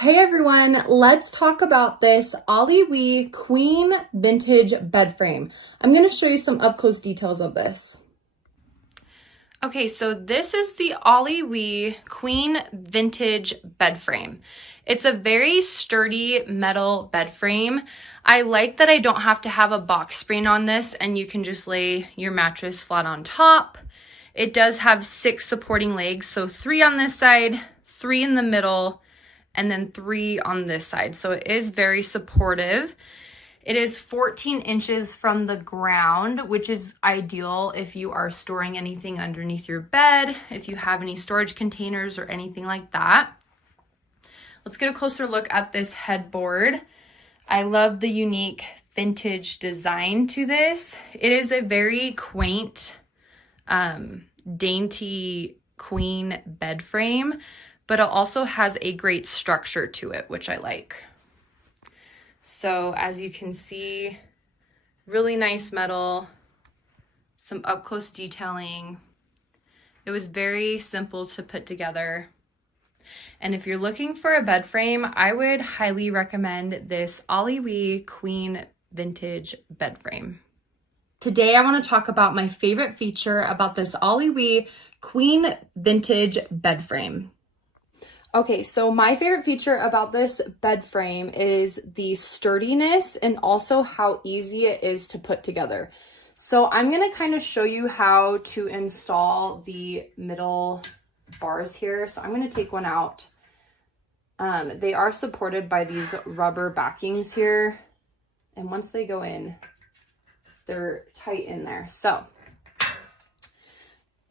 Hey everyone, let's talk about this Allewie Queen Vintage bed frame. I'm going to show you some up close details of this. Okay, so this is the Allewie Queen Vintage bed frame. It's a very sturdy metal bed frame. I like that I don't have to have a box spring on this and you can just lay your mattress flat on top. It does have 6 supporting legs, so 3 on this side, 3 in the middle, and then 3 on this side. So it is very supportive. It is 14 inches from the ground, which is ideal if you are storing anything underneath your bed, if you have any storage containers or anything like that. Let's get a closer look at this headboard. I love the unique vintage design to this. It is a very quaint, dainty queen bed frame, but it also has a great structure to it, which I like. So as you can see, really nice metal, some up close detailing. It was very simple to put together. And if you're looking for a bed frame, I would highly recommend this Allewie Queen Vintage bed frame. Today I want to talk about my favorite feature about this Allewie Queen Vintage bed frame. Okay, so my favorite feature about this bed frame is the sturdiness and also how easy it is to put together. So I'm going to kind of show you how to install the middle bars here. So I'm going to take one out. They are supported by these rubber backings here. And once they go in, they're tight in there. So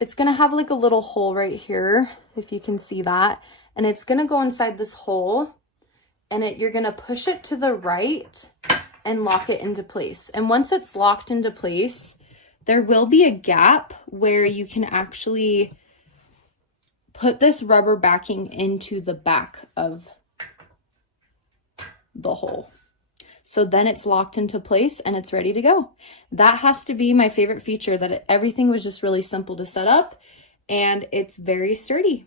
it's going to have like a little hole right here, if you can see that. And it's going to go inside this hole, and you're going to push it to the right and lock it into place. And once it's locked into place, there will be a gap where you can actually put this rubber backing into the back of the hole. So then it's locked into place and it's ready to go. That has to be my favorite feature, that everything was just really simple to set up and it's very sturdy.